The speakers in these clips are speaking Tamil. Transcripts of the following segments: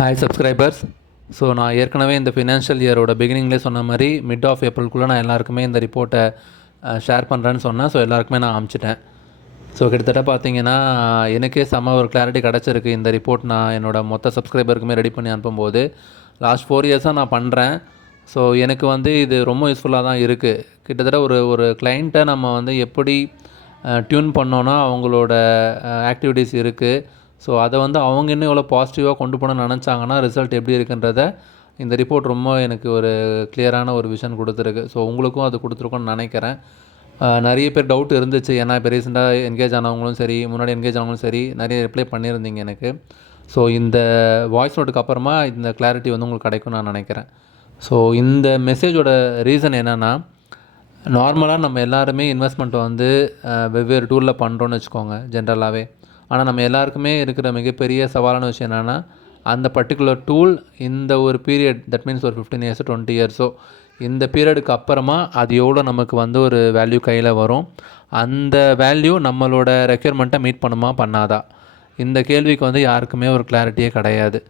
Hi subscribers. ஸோ நான் ஏற்கனவே இந்த ஃபினான்ஷியல் இயரோட பிகினிங்லேயே சொன்ன மாதிரி மிட் ஆஃப் ஏப்ரல்குள்ளே நான் எல்லாருக்குமே இந்த ரிப்போர்ட்டை ஷேர் பண்ணுறேன்னு சொன்னேன். ஸோ எல்லாருக்குமே நான் அனுப்பிச்சிட்டேன். ஸோ கிட்டத்தட்ட பார்த்தீங்கன்னா எனக்கே செம்ம ஒரு கிளாரிட்டி கிடச்சிருக்கு. இந்த ரிப்போர்ட் நான் என்னோடய மொத்த சப்ஸ்கிரைபருக்குமே ரெடி பண்ணி அனுப்பும்போது லாஸ்ட் 4 இயர்ஸாக நான் பண்ணுறேன். ஸோ எனக்கு இது ரொம்ப யூஸ்ஃபுல்லாக தான் இருக்குது. கிட்டத்தட்ட ஒரு கிளைண்ட்டை நம்ம எப்படி டியூன் பண்ணோன்னா அவங்களோட ஆக்டிவிட்டீஸ் இருக்குது. ஸோ அதை அவங்க இன்னும் எவ்வளோ பாசிட்டிவாக கொண்டு போகணும்னு நினச்சாங்கன்னா ரிசல்ட் எப்படி இருக்குன்றத இந்த ரிப்போர்ட் ரொம்ப எனக்கு ஒரு கிளியரான ஒரு விஷன் கொடுத்துருக்கு. ஸோ உங்களுக்கும் அது கொடுத்துருக்கோன்னு நினைக்கிறேன். நிறைய பேர் டவுட் இருந்துச்சு. ஏன்னா இப்போ ரீசெண்டாக என்கேஜ் ஆனவங்களும் சரி, முன்னாடி என்கேஜ் ஆனவங்களும் சரி நிறைய ரிப்ளை பண்ணியிருந்தீங்க எனக்கு. ஸோ இந்த வாய்ஸ் நோட்டுக்கு அப்புறமா இந்த கிளாரிட்டி உங்களுக்கு கிடைக்கும்னு நான் நினைக்கிறேன். ஸோ இந்த மெசேஜோட ரீசன் என்னென்னா, நார்மலாக நம்ம எல்லாருமே இன்வெஸ்ட்மெண்ட்டை வெவ்வேறு டூலில் பண்ணுறோன்னு வச்சுக்கோங்க ஜென்ரலாகவே. ஆனால் நம்ம எல்லாருக்குமே இருக்கிற மிகப்பெரிய சவாலான விஷயம் என்னென்னா, அந்த பர்டிகுலர் டூல் இந்த ஒரு பீரியட், தட் மீன்ஸ் ஒரு 15 இயர்ஸோ 20 இயர்ஸோ இந்த பீரியடுக்கு அப்புறமா அது எவ்வளோ நமக்கு ஒரு வேல்யூ கையில் வரும், அந்த வேல்யூ நம்மளோட ரெக்யர்மெண்ட்டை மீட் பண்ணுமா பண்ணாதா, இந்த கேள்விக்கு யாருக்குமே ஒரு கிளாரிட்டியே கிடையாது.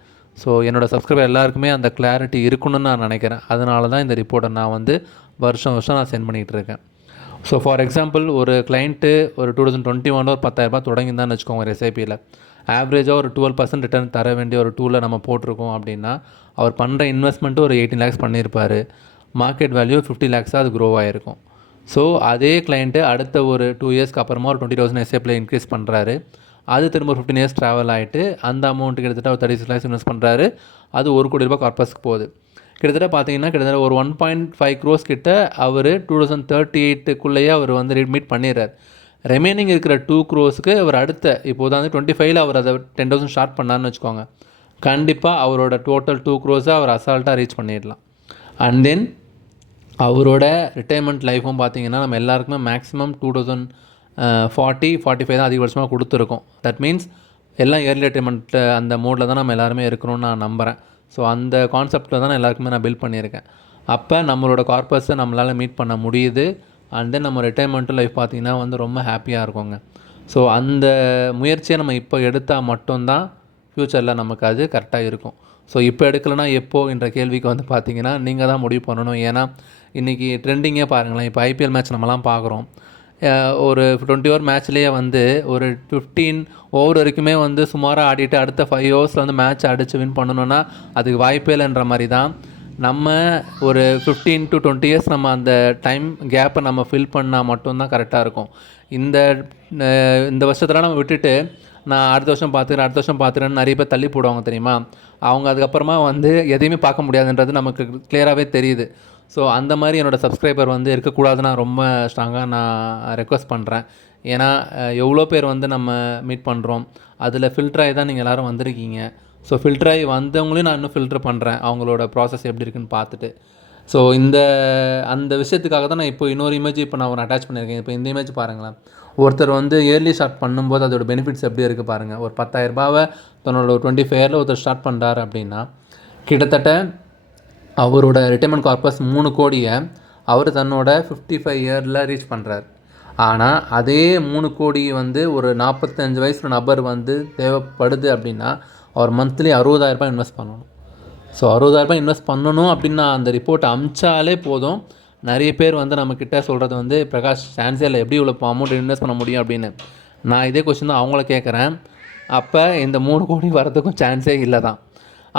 ஸோ என்னோடய சப்ஸ்கிரைபர் எல்லாருக்குமே அந்த கிளாரிட்டி இருக்கணும்னு நான் நினைக்கிறேன். அதனால தான் இந்த ரிப்போர்ட்டை நான் வருஷம் நான் சென்ட் பண்ணிகிட்ருக்கேன். ஸோ ஃபார் எக்ஸாம்பிள், ஒரு கிளைண்ட்டு ஒரு 2021 ஒரு 10,000 தொடங்கியிருந்தான்னு வச்சுக்கோங்க ஒரு எஸ்ஐபியில். ஆவரேஜாக ஒரு 12% ரிட்டர்ன் தர வேண்டிய ஒரு டூலை நம்ம போட்டிருக்கோம் அப்படின்னா, அவர் பண்ணுற இன்வெஸ்ட்மெண்ட்டு ஒரு 18 lakhs பண்ணியிருப்பார். மார்க்கெட் வேல்யூ 50 lakhs அது க்ரோ ஆகிருக்கும். ஸோ அதே கிளைண்ட்டு அடுத்த ஒரு 2 இயர்ஸ்க்கு அப்புறமா ஒரு 20,000 எஸ்ஐபியில் இன்க்ரீஸ் பண்ணுறாரு. அது திரும்ப 15 இயர்ஸ் ட்ராவல் ஆகிட்டு அந்த அமௌண்ட்டுக்கு கிட்டத்தட்ட ஒரு 36 lakhs இன்வெஸ்ட் பண்ணுறாரு. அது 1 கோடி ரூபாய் கார்பஸ்க்கு போகுது. கிட்டத்தட்ட பார்த்தீங்கன்னா கிட்டத்தட்ட ஒரு 1.5 crores கிட்ட அவர் 2038க்குள்ளேயே அவர் மீட் பண்ணிடுறார். ரிமைனிங் இருக்கிற 2 crores அவர் அடுத்த இப்போது 25ல் அவர் அதை 10,000 ஷார்ட் பண்ணார்னு வச்சுக்கோங்க. கண்டிப்பாக அவரோட டோட்டல் 2 crores அவர் அசால்ட்டாக ரீச் பண்ணிடலாம். அண்ட் தென் அவரோட ரிட்டைர்மெண்ட் லைஃப்பும் பார்த்தீங்கன்னா நம்ம எல்லாருக்குமே மேக்ஸிமம் 2040-45 தான் அதிகபட்சமாக கொடுத்துருக்கோம். தட் மீன்ஸ் எல்லாம் இயர்லி ரிட்டைர்மெண்ட் அந்த மோடில் தான் நம்ம எல்லாருமே இருக்கணும்னு நான் நம்புகிறேன். ஸோ அந்த கான்செப்டில் தான் எல்லாருக்குமே நான் பில்ட் பண்ணியிருக்கேன். அப்போ நம்மளோட கார்பஸை நம்மளால் மீட் பண்ண முடியுது. அண்ட் தென் நம்ம ரிட்டைர்மெண்ட்டு லைஃப் பார்த்திங்கன்னா ரொம்ப ஹாப்பியாக இருக்குங்க. ஸோ அந்த முயற்சியை நம்ம இப்போ எடுத்தால் மட்டும்தான் ஃப்யூச்சரில் நமக்கு அது கரெக்டாக இருக்கும். ஸோ இப்போ எடுக்கலைன்னா எப்போன்ற கேள்விக்கு பார்த்திங்கன்னா நீங்கள் தான் முடிவு பண்ணணும். ஏன்னா இன்றைக்கி ட்ரெண்டிங்கே பாருங்களேன். இப்போ ஐபிஎல் மேட்ச் நம்மலாம் பார்க்குறோம். ஒரு 20 ஓவர் மேட்ச்லேயே ஒரு 15 ஓவர் வரைக்குமே சுமாராக ஆடிட்டு அடுத்த 5 ஓவர்ஸில் மேட்ச் அடித்து வின் பண்ணணுன்னா அதுக்கு வாய்ப்பே இல்லைன்ற மாதிரி தான். நம்ம ஒரு 15 to 20 இயர்ஸ் நம்ம அந்த டைம் கேப்பை நம்ம ஃபில் பண்ணால் மட்டும்தான் கரெக்டாக இருக்கும். இந்த வருஷத்தில் நம்ம விட்டுட்டு நான் அடுத்த வருஷம் பார்த்துக்கிறேன்னு நிறைய பேர் தள்ளி போடுவாங்க தெரியுமா. அவங்க அதுக்கப்புறமா எதையுமே பார்க்க முடியாதுன்றது நமக்கு கிளியராகவே தெரியுது. ஸோ அந்த மாதிரி என்னோடய சப்ஸ்கிரைபர் இருக்கக்கூடாதுன்னு நான் ரொம்ப ஸ்ட்ராங்காக நான் ரெக்வஸ்ட் பண்ணுறேன். ஏன்னா எவ்வளோ பேர் நம்ம மீட் பண்ணுறோம், அதில் ஃபில்டராகி தான் நீங்கள் எல்லோரும் வந்திருக்கீங்க. ஸோ ஃபில்டராகி வந்தவங்களையும் நான் இன்னும் ஃபில்டர் பண்ணுறேன் அவங்களோட ப்ராசஸ் எப்படி இருக்குன்னு பார்த்துட்டு. ஸோ அந்த விஷயத்துக்காக தான் நான் இப்போ இன்னொரு இமேஜ் நான் ஒரு அட்டாச் பண்ணியிருக்கேன். இப்போ இந்த இமேஜ் பாருங்களேன். ஒருத்தர் இயர்லி ஸ்டார்ட் பண்ணும்போது அதோட பெனிஃபிட்ஸ் எப்படி இருக்குது பாருங்கள். ஒரு 10,000 ரூபாவை தன்னோட 25 இயரில் ஒருத்தர் ஸ்டார்ட் பண்ணுறாரு அப்படின்னா கிட்டத்தட்ட அவரோட ரிட்டைர்மெண்ட் கார்பஸ் 3 கோடியை அவர் தன்னோட 55 இயரில் ரீச் பண்ணுறார். ஆனால் அதே 3 கோடி ஒரு 45 வயசு நபர் தேவைப்படுது அப்படின்னா அவர் மந்த்லி 60,000 ரூபாய் இன்வெஸ்ட் பண்ணணும். ஸோ 60,000 ரூபாய் இன்வெஸ்ட் பண்ணணும் அப்படின்னு நான் அந்த ரிப்போர்ட்டை அமிச்சாலே போதும். நிறைய பேர் நம்மக்கிட்ட சொல்கிறது பிரகாஷ் சான்ஸே இல்லை, எப்படி இவ்வளோ அமௌண்ட் இன்வெஸ்ட் பண்ண முடியும் அப்படின்னு. நான் இதே கொஸ்டின் தான் அவங்கள கேட்குறேன். அப்போ இந்த 3 கோடி வரதுக்கும் சான்ஸே இல்லை தான்.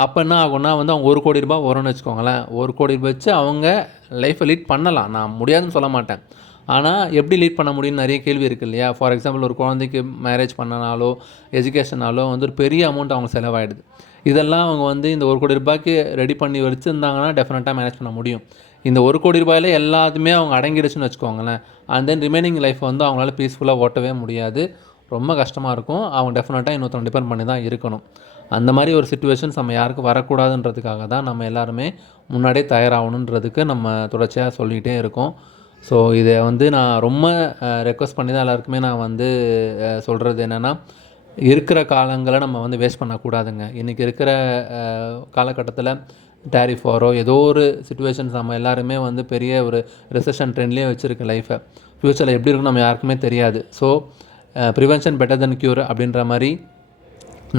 அப்போ என்ன ஆகும்னா அவங்க 1 கோடி ரூபாய் வரும்னு வச்சுக்கோங்களேன். 1 கோடி ரூபாய் வச்சு அவங்க லைஃப்பை லீட் பண்ணலாம். நான் முடியாதுன்னு சொல்ல மாட்டேன். ஆனால் எப்படி லீட் பண்ண முடியும்னு நிறைய கேள்வி இருக்குது இல்லையா. ஃபார் எக்ஸாம்பிள், ஒரு குழந்தைக்கு மேரேஜ் பண்ணனாலோ எஜுகேஷனாலோ ஒரு பெரிய அமௌண்ட் அவங்க செலவாயிடுது. இதெல்லாம் அவங்க இந்த 1 கோடி ரூபாய்க்கு ரெடி பண்ணி வச்சுருந்தாங்கன்னா டெஃபினட்டாக மேனேஜ் பண்ண முடியும். இந்த 1 கோடி ரூபாயில் எல்லாத்துமே அவங்க அடங்கிடுச்சுன்னு வச்சுக்கோங்களேன். அண்ட் தென் ரிமைனிங் லைஃப் அவங்களால பீஸ்ஃபுல்லாக ஓட்டவே முடியாது. ரொம்ப கஷ்டமாக இருக்கும். அவங்க டெஃபினட்டாக இன்னொருத்தவங்க டிபெண்ட் பண்ணி தான் இருக்கணும். அந்த மாதிரி ஒரு சிச்சுவேஷன்ஸ் நம்ம யாருக்கும் வரக்கூடாதுன்றதுக்காக தான் நம்ம எல்லாருமே முன்னாடியே தயாராகணுன்றதுக்கு நம்ம தொடர்ச்சியாக சொல்லிகிட்டே இருக்கோம். ஸோ இதை நான் ரொம்ப ரெக்வஸ்ட் பண்ணி தான் எல்லாருக்குமே நான் சொல்கிறது என்னென்னா, இருக்கிற காலங்களை நம்ம வேஸ்ட் பண்ணக்கூடாதுங்க. இன்றைக்கி இருக்கிற காலகட்டத்தில் டேரிஃப் வாரோ ஏதோ ஒரு சிச்சுவேஷன்ஸ் நம்ம எல்லாருமே பெரிய ஒரு ரிசெஷன் ட்ரெண்ட்லேயே வச்சுருக்கு லைஃப்பை. ஃப்யூச்சரில் எப்படி இருக்குன்னு நம்ம யாருக்குமே தெரியாது. ஸோ ப்ரிவென்ஷன் பெட்டர் தென் க்யூர் அப்படின்ற மாதிரி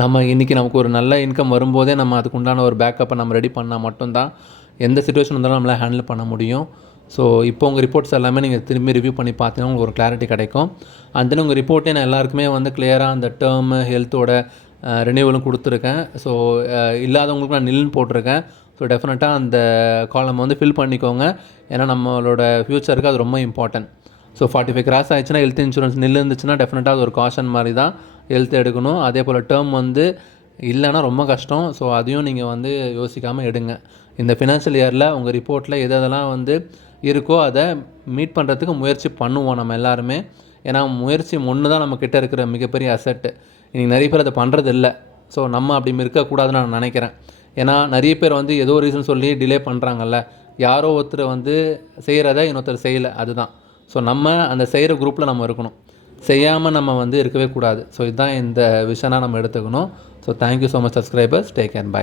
நம்ம இன்றைக்கி நமக்கு ஒரு நல்ல இன்கம் வரும்போதே நம்ம அதுக்கு உண்டான ஒரு பேக்கப்பை நம்ம ரெடி பண்ணால் மட்டும்தான் எந்த சிச்சுவேஷன் இருந்தாலும் நம்மளால் ஹேண்டில் பண்ண முடியும். ஸோ இப்போ உங்கள் ரிப்போர்ட்ஸ் எல்லாமே நீங்கள் திரும்பி ரிவ்யூ பண்ணி பார்த்தீங்கன்னா உங்களுக்கு ஒரு கிளாரிட்டி கிடைக்கும். அண்ட் தென் உங்கள் ரிப்போர்ட்டே நான் எல்லாருக்குமே வந்து கிளியராக அந்த டேர்மு ஹெல்த்தோட ரினியூவலும் கொடுத்துருக்கேன். ஸோ இல்லாதவங்களுக்கு நான் நில்லுன்னு போட்டிருக்கேன். ஸோ டெஃபினட்டாக அந்த காலம் வந்து ஃபில் பண்ணிக்கோங்க. ஏன்னா நம்மளோட ஃப்யூச்சருக்கு அது ரொம்ப இம்பார்ட்டன்ட். ஸோ 45 கிராஸ் ஆகிடுச்சுன்னா ஹெல்த் இன்சூரன்ஸ் நில் இருந்துச்சுன்னா டெஃபினட்டாக அது ஒரு காஷன் மாதிரி தான் ஹெல்த் எடுக்கணும். அதே போல் டேர்ம் வந்து இல்லைன்னா ரொம்ப கஷ்டம். ஸோ அதையும் நீங்கள் வந்து யோசிக்காமல் எடுங்க. இந்த ஃபினான்ஷியல் இயரில் உங்கள் ரிப்போர்ட்டில் எதெல்லாம் வந்து இருக்கோ அதை மீட் பண்ணுறதுக்கு முயற்சி பண்ணுவோம் நம்ம எல்லாருமே. ஏன்னா முயற்சி ஒன்று தான் நம்மக்கிட்ட இருக்கிற மிகப்பெரிய அசெட்டு. இன்றைக்கி நிறைய பேர் அதை பண்ணுறது இல்லை. ஸோ நம்ம அப்படி இருக்கக்கூடாதுன்னு நான் நினைக்கிறேன். ஏன்னா நிறைய பேர் வந்து ஏதோ ரீசன் சொல்லி டிலே பண்ணுறாங்கல்ல. யாரோ ஒருத்தர் வந்து செய்கிறத இன்னொருத்தர் செய்யலை, அதுதான். ஸோ நம்ம அந்த செய்கிற குரூப்பில் நம்ம இருக்கணும். செய்யாமல் நம்ம வந்து இருக்கவே கூடாது. ஸோ இதுதான் இந்த விஷயம்னா நம்ம எடுத்துக்கணும். So thank you so much subscribers. Take care. By.